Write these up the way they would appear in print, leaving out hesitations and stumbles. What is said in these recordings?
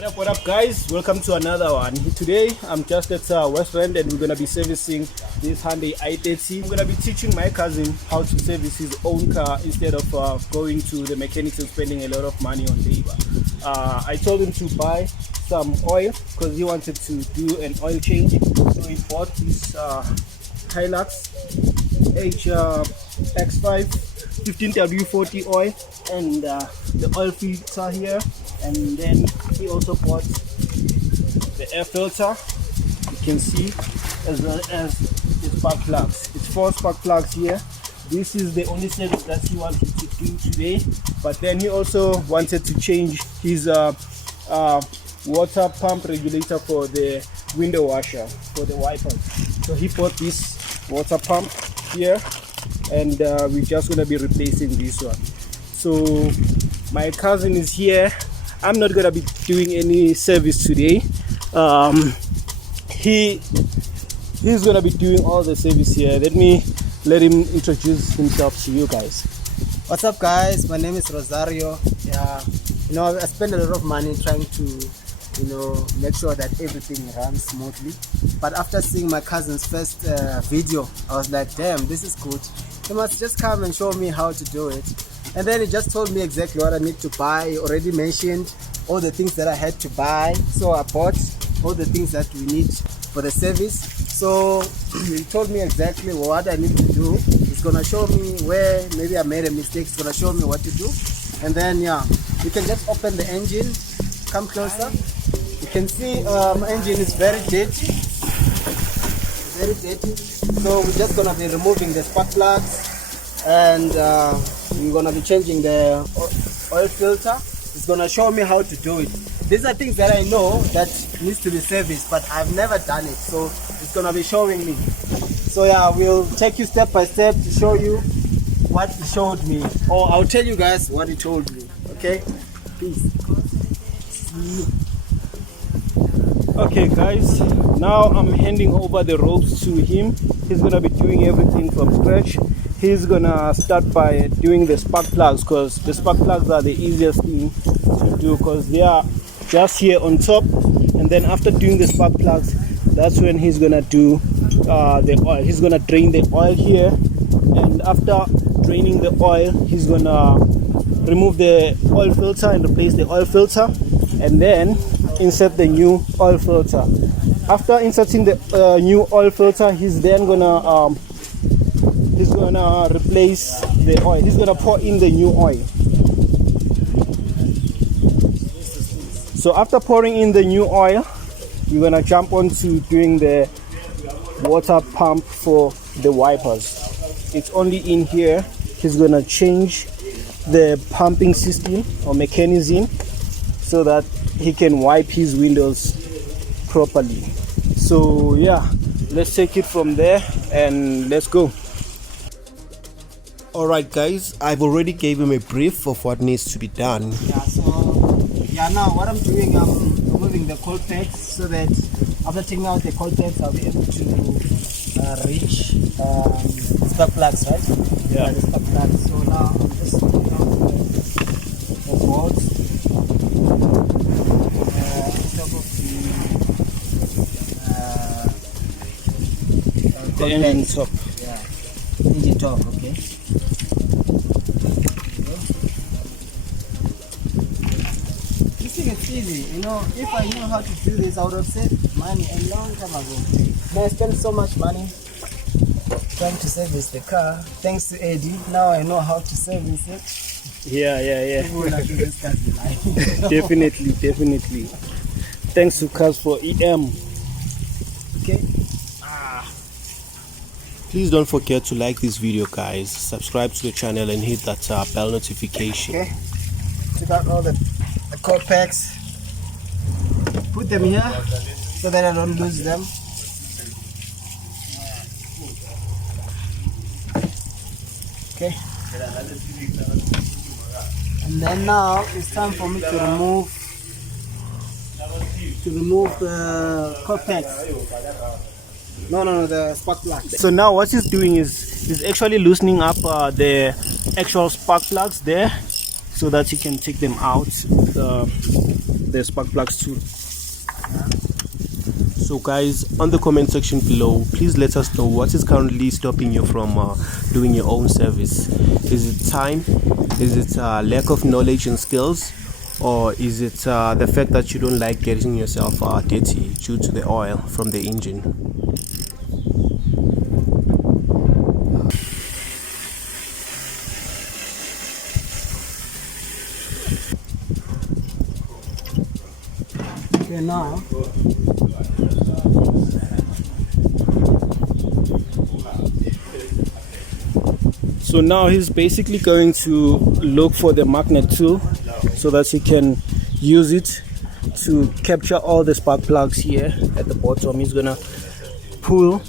What up guys, welcome to another one. Today I'm just at West Rand and we're going to be servicing this Hyundai i30. I'm going to be teaching my cousin how to service his own car instead of going to the mechanics and spending a lot of money on labor. I told him to buy some oil because he wanted to do an oil change, so he bought this Hilux X5 15W40 oil and the oil filter here, and then he also bought the air filter, you can see, as well as the spark plugs. It's 4 spark plugs here. This is the only service that he wanted to do today, but then he also wanted to change his water pump regulator for the window washer for the wipers. So he bought this water pump here, and we're just going to be replacing this one. So my cousin is here. I'm not going to be doing any service today. He's going to be doing all the service here. Let him introduce himself to you guys. What's up guys, my name is Rosario. Yeah, I spend a lot of money trying to make sure that everything runs smoothly, but after seeing my cousin's first video, I was like, damn, this is good. He must just come and show me how to do it. And then he just told me exactly what I need to buy. He already mentioned all the things that I had to buy, so I bought all the things that we need for the service. So he told me exactly what I need to do. He's gonna show me where maybe I made a mistake. He's gonna show me what to do, and then yeah, you can just open the engine. Come closer. You can see my engine is very dirty, so we're just gonna be removing the spark plugs, and we're gonna be changing the oil filter. It's gonna show me how to do it. These are things that I know that needs to be serviced, but I've never done it, so it's gonna be showing me. So yeah, we'll take you step by step to show you what he showed me, or I'll tell you guys what he told me. Okay, peace. Okay guys, now I'm handing over the ropes to him. He's gonna be doing everything from scratch. He's gonna start by doing the spark plugs, because the spark plugs are the easiest thing to do, because they are just here on top. And then after doing the spark plugs, that's when he's gonna do the oil. He's gonna drain the oil here, and after draining the oil, he's gonna remove the oil filter and replace the oil filter, and then insert the new oil filter. After inserting the new oil filter, he's then gonna replace the oil. He's gonna pour in the new oil. So after pouring in the new oil, you're gonna jump on to doing the water pump for the wipers. It's only in here. He's gonna change the pumping system or mechanism so that he can wipe his windows properly. So yeah, let's take it from there and let's go. Alright guys, I've already gave him a brief of what needs to be done. Now what I'm doing, I'm removing the cold packs, so that after taking out the cold packs, I'll be able to reach the spark plugs, right? Yeah. The spark plugs. So now I'm just taking out the bolts on top of The engine top. Yeah, engine top. Okay. It's easy, if I knew how to do this, I would have saved money a long time ago. But I spent so much money trying to service the car. Thanks to Eddie, now I know how to service it. Yeah. People will not do this car tonight. Definitely. Thanks to Cars for EM. Okay. Please don't forget to like this video guys, subscribe to the channel and hit that bell notification. Okay. Took out all the cold packs. Put them here so that I don't lose them. Okay. And then now it's time for me to remove the cold packs. No, the spark plugs. So now what he's doing is he's actually loosening up the actual spark plugs there, so that you can take them out. the spark plugs too. So guys, on the comment section below, please let us know what is currently stopping you from doing your own service. Is it time? Is it lack of knowledge and skills? Or is it the fact that you don't like getting yourself dirty due to the oil from the engine? Okay, now So now he's basically going to look for the magnet tool so that he can use it to capture all the spark plugs here at the bottom. He's gonna pull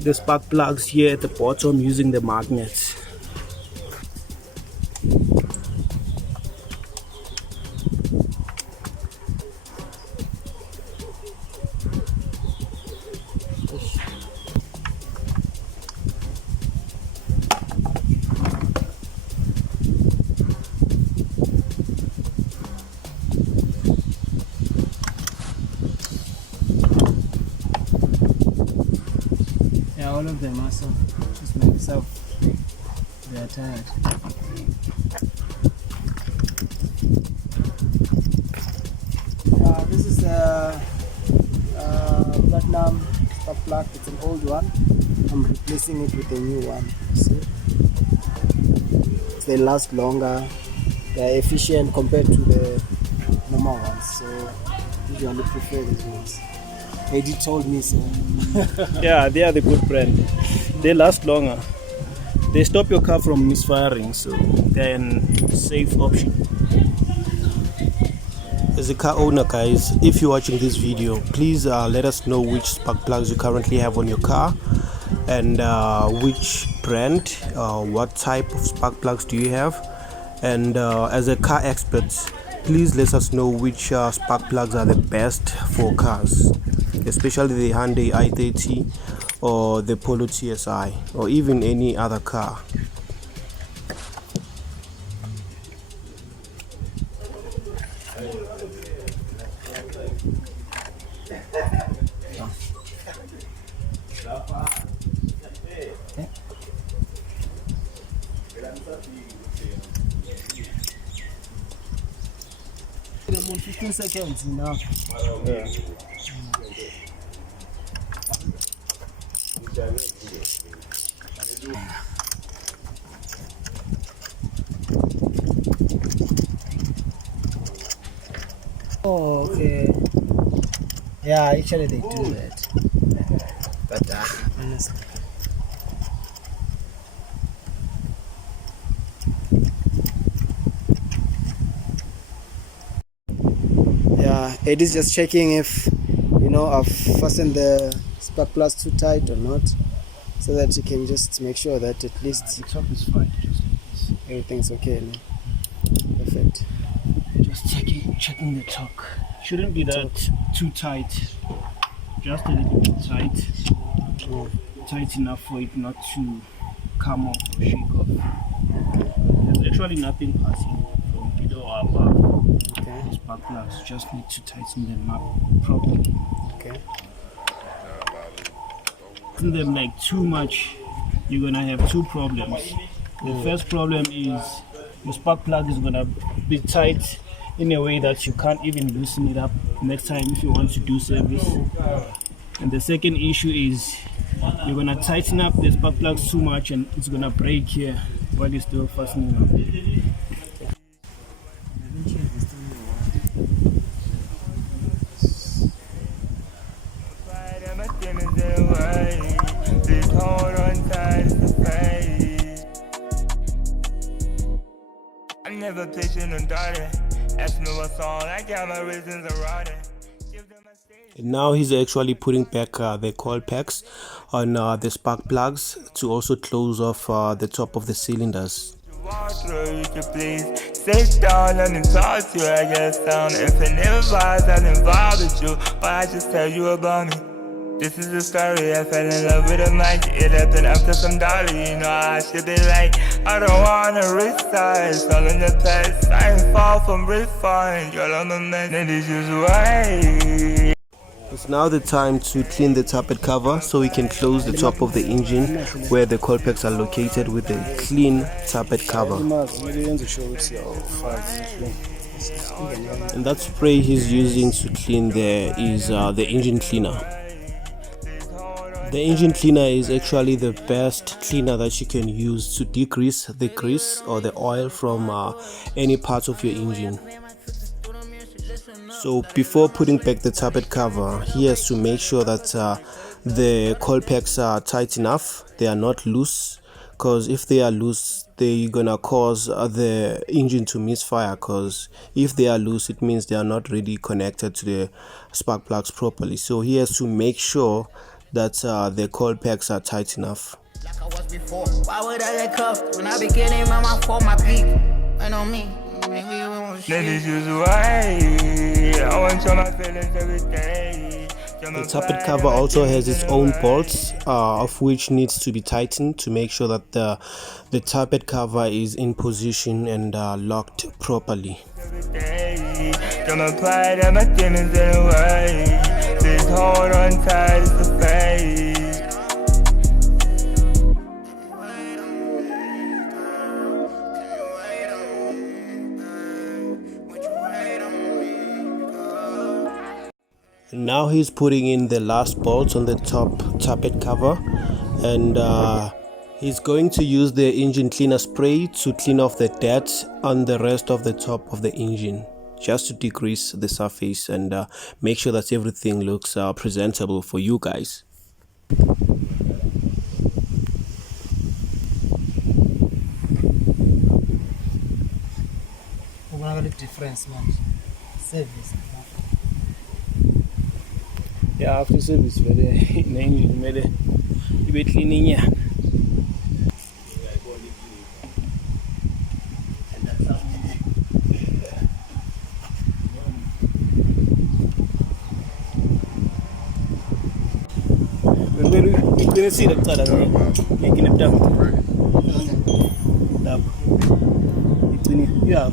the spark plugs here at the bottom using the magnets. yeah, all of them also just make yourself they are tired. This is a platinum spark plug. It's an old one. I'm replacing it with a new one. See, they last longer. They are efficient compared to the normal ones. So usually prefer these ones. Eddie told me so. Yeah, they are the good brand. They last longer. They stop your car from misfiring, so they're a safe option. As a car owner, guys, if you're watching this video, please let us know which spark plugs you currently have on your car, and which brand, what type of spark plugs do you have. And as a car expert, please let us know which spark plugs are the best for cars, especially the Hyundai i30 or the Polo TSI, or even any other car. Them on 15 seconds now. Yeah. Oh, okay. Yeah, actually they do that. But honestly. Yeah, it is just checking if I've fastened the spark plugs too tight or not, so that you can just make sure that at least The top is fine. Just like this. everything's okay. No? Perfect. Just checking the torque. Shouldn't be that too tight. Just a little bit tight. Tight enough for it not to come off or shake off. There's actually nothing passing from below or above. Okay. The spark plugs just need to tighten them up properly. Okay. Tighten them like too much, you're gonna have two problems. The first problem is your spark plug is gonna be tight in a way that you can't even loosen it up next time if you want to do service. And the second issue is you're gonna tighten up the spark plugs too much and it's gonna break here while you're still fastening up. I'm never pitching and darting. Ask me what's on, I got my reasons around it. And now he's actually putting back the coil packs on the spark plugs to also close off the top of the cylinders. Walk through, you can please sit down, let me talk to you. I guess I'm infinite vibes that involved with you, but I just tell you about me. This is the story, I fell in love with a mic. It happened after some dolly, you know I should be like, I don't wanna resize, all in the past. I ain't far from refined, y'all on the man, that is just why. It's now the time to clean the tappet cover so we can close the top of the engine where the coil packs are located with a clean tappet cover. And that spray he's using to clean there is the engine cleaner. The engine cleaner is actually the best cleaner that you can use to decrease the grease or the oil from any part of your engine. So before putting back the tappet cover, he has to make sure that the coil packs are tight enough, they are not loose, because if they are loose they're gonna cause the engine to misfire, because if they are loose it means they are not really connected to the spark plugs properly. So he has to make sure that the coil packs are tight enough. Like I was before. Why would I get cuffed when I be getting my phone, my peak? I know me. That is just why I want to show my feelings every day. The tappet cover also has its own bolts, of which needs to be tightened to make sure that the tappet cover is in position and locked properly. Got my pride and my demons in the way. Just hold on tight, it's the face. Now he's putting in the last bolts on the top tappet cover, and he's going to use the engine cleaner spray to clean off the dirt on the rest of the top of the engine, just to decrease the surface and make sure that everything looks presentable for you guys. Difference, man. Service. Yeah, after service for the engine, made it be cleaning. Yeah. We couldn't see the color, making it down. Yeah,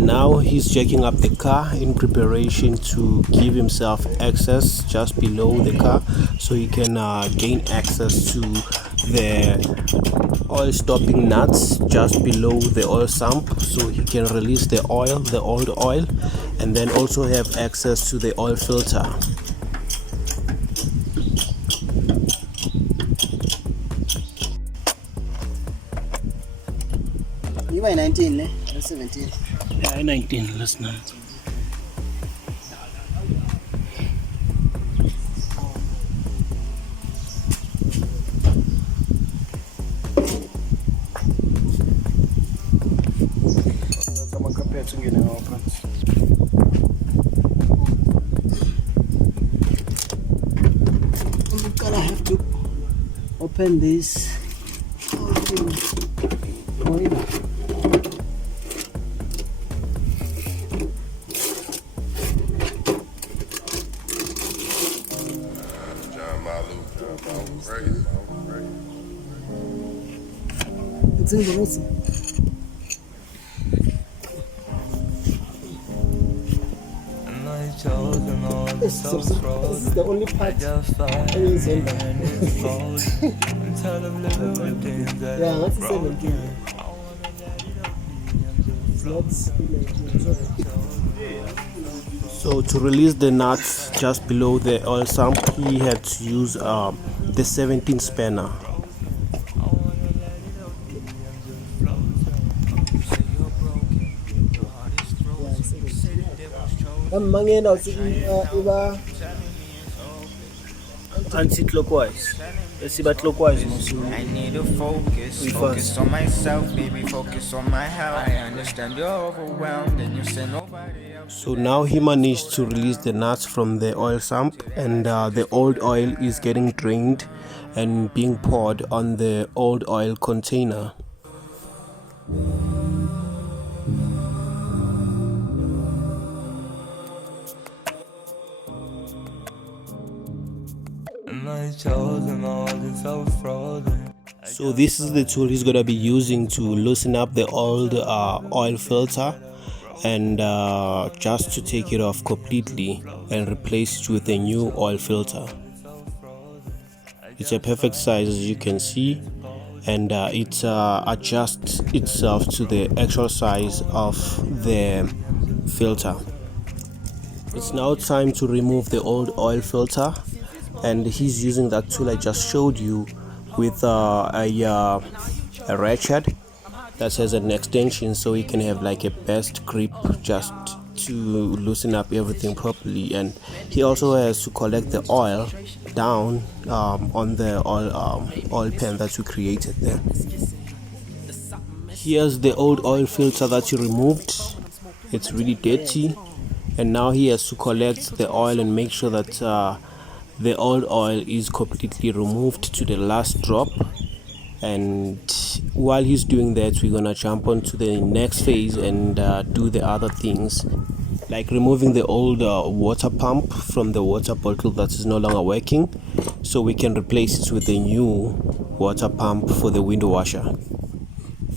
Now he's jacking up the car in preparation to give himself access just below the car so he can gain access to the oil stopping nuts just below the oil sump, so he can release the oil, the old oil, and then also have access to the oil filter. You were 19, eh? 17. Yeah, 19 last night. Someone compared to getting our plants. I'm gonna have to open this. It's in the rosy. This is the only part I use in there. Yeah, that's 17. So to release the nuts just below the oil sump, he had to use the 17 spanner. Anti-clockwise. Let's see about clockwise. I need to focus on myself, baby, focus on my health. I understand you're overwhelmed and you say nobody else. So now he managed to release the nuts from the oil sump, and the old oil is getting drained and being poured on the old oil container. my chosen, my world is so frozen. So this is the tool he's gonna be using to loosen up the old oil filter, and just to take it off completely and replace it with a new oil filter. It's a perfect size, as you can see, and it adjusts itself to the actual size of the filter. It's now time to remove the old oil filter, and he's using that tool I just showed you with a ratchet that has an extension, so you can have like a best grip just to loosen up everything properly. And he also has to collect the oil down on the oil pan that we created there. Here's the old oil filter that he removed. It's really dirty, and now he has to collect the oil and make sure that the old oil is completely removed to the last drop. And while he's doing that, we're gonna jump on to the next phase and do the other things, like removing the old water pump from the water bottle that is no longer working, so we can replace it with a new water pump for the window washer.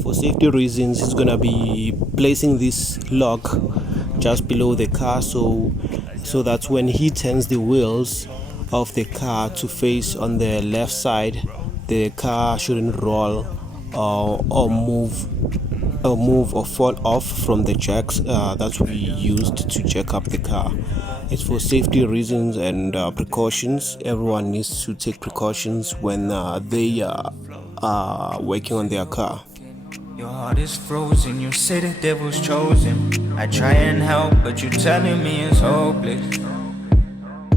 For safety reasons, he's gonna be placing this lock just below the car, so that when he turns the wheels of the car to face on the left side, the car shouldn't roll or move or fall off from the jacks that we used to jack up the car. It's for safety reasons and precautions. Everyone needs to take precautions when they are working on their car. Your heart is frozen, you say the devil's chosen. I try and help, but you're telling me it's hopeless.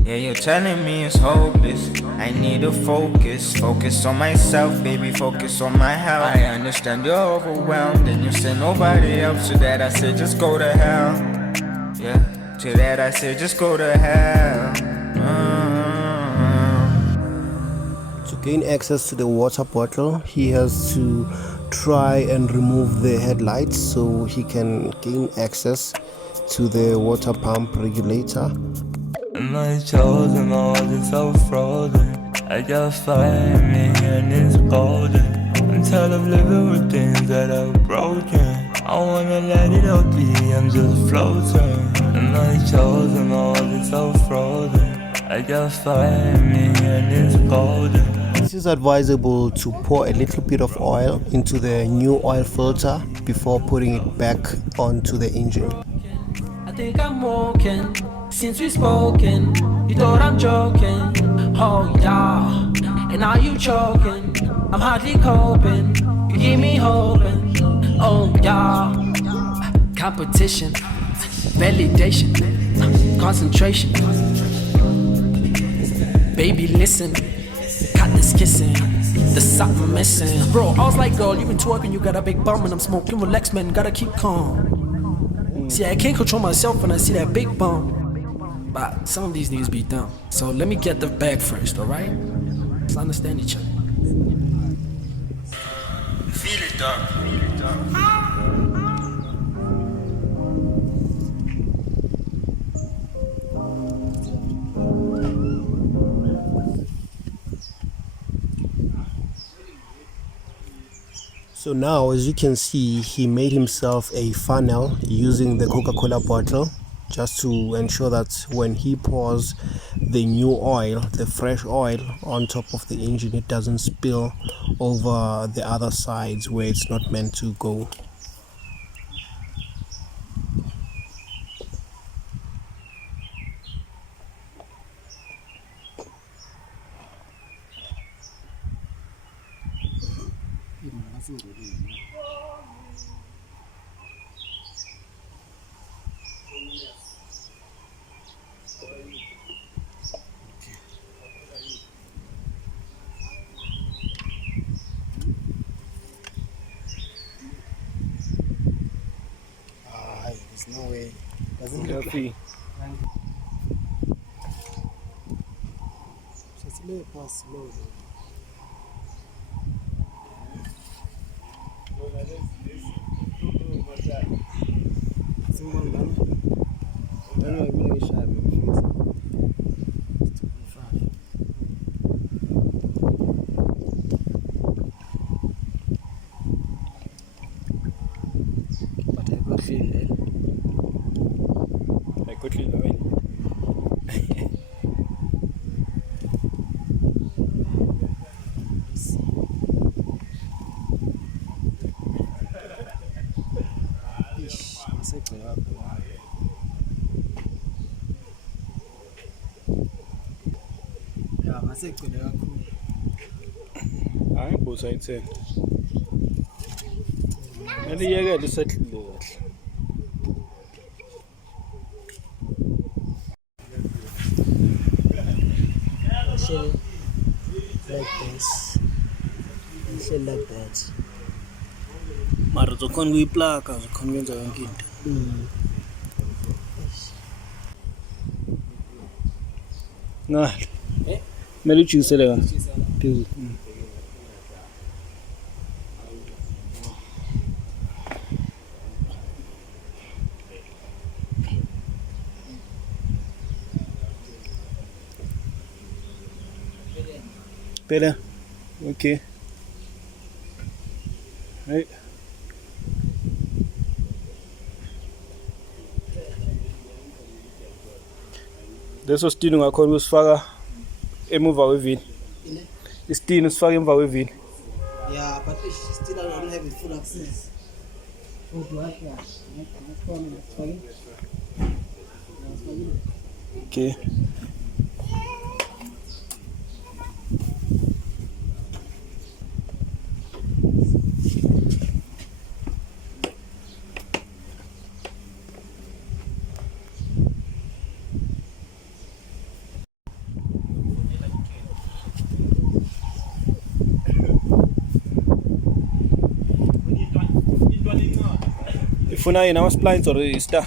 Yeah, you're telling me it's hopeless. I need to focus on myself, baby, focus on my health. I understand you're overwhelmed, and you said nobody else. To that I said just go to hell. Yeah, to that I said just go to hell. To gain access to the water bottle, he has to try and remove the headlights so he can gain access to the water pump regulator. My chosen, my world is so frozen. I just find me and it's golden. I'm tired of living with things that are broken. I wanna let it all be, I'm just floating. My chosen, my world is so frozen. I just find me and it's golden. It is advisable to pour a little bit of oil into the new oil filter before putting it back onto the engine. I think I'm walking since we spoken. You thought I'm joking, oh yeah. And now you choking, I'm hardly coping. You give me hoping, oh yeah. Competition, validation, concentration. Baby, listen. This kissing, there's something missing. Bro, I was like, girl, you been twerking, you got a big bum, and I'm smoking. Relax, man, gotta keep calm. See, I can't control myself when I see that big bum. But some of these niggas be dumb. So let me get the bag first, alright? Let's understand each other. Feel it, dog. Feel it, dog. So now, as you can see, he made himself a funnel using the Coca-Cola bottle, just to ensure that when he pours the new oil, the fresh oil, on top of the engine, it doesn't spill over the other sides where it's not meant to go. There's no way. Doesn't You're look free. Just lay it past slowly. feel it. I quickly line. Yeah, masegcwele kakhulu. Hayi busa insane. Naliyekele isehlile kahle. Shell like this. Shell like that. Mara zokhona kuyiplaka, zokhona kwenza yonke into. Ngale. Mele ujikisele ka. Phezulu. Better. Okay. Right. Leso stini ngakhona usifaka emuva kwevili. Istini usifaka emuva kwevili. Yeah, but still I don't have full access. So do I? Yeah. Okay. Ifuna yini ama-splines or i-star?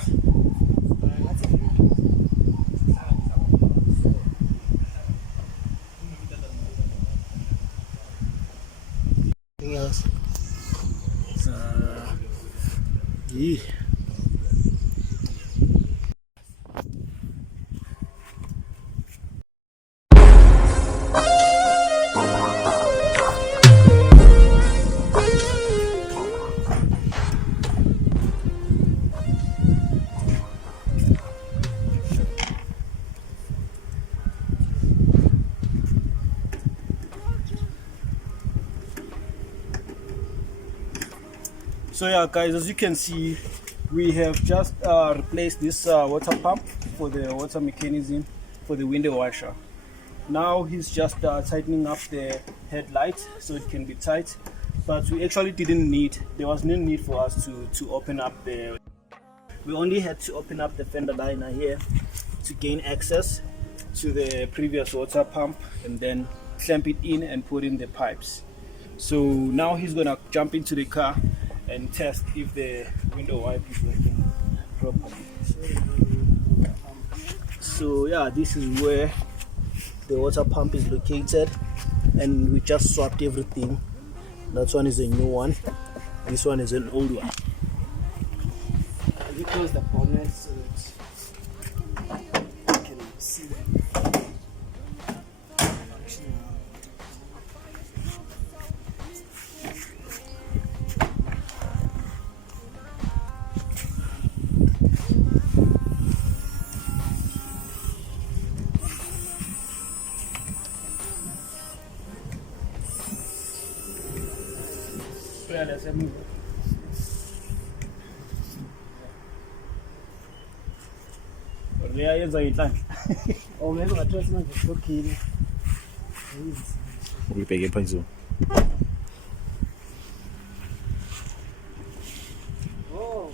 Anything else? Yeah. So yeah guys, as you can see, we have just replaced this water pump for the water mechanism for the window washer. Now he's just tightening up the headlight so it can be tight, but we actually there was no need for us to open up we only had to open up the fender liner here to gain access to the previous water pump and then clamp it in and put in the pipes. So now he's gonna jump into the car and test if the window wipe is working properly. So yeah, this is where the water pump is located, and we just swapped everything. That one is a new one, this one is an old one. We close the bonnet so that you can see the Yeah, let's move. or maybe I trust not to kill. Ulipege phansi. Oh.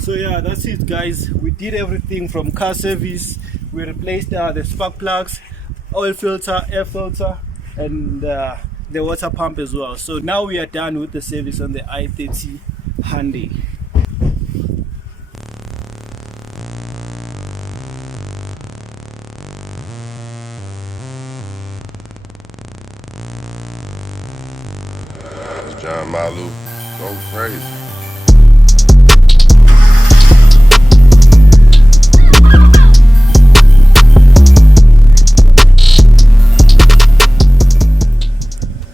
So yeah, that's it guys, we did everything from car service. We replaced the spark plugs, oil filter, air filter, and the water pump as well. So now we are done with the service on the i30 Hyundai. John Malu, go crazy.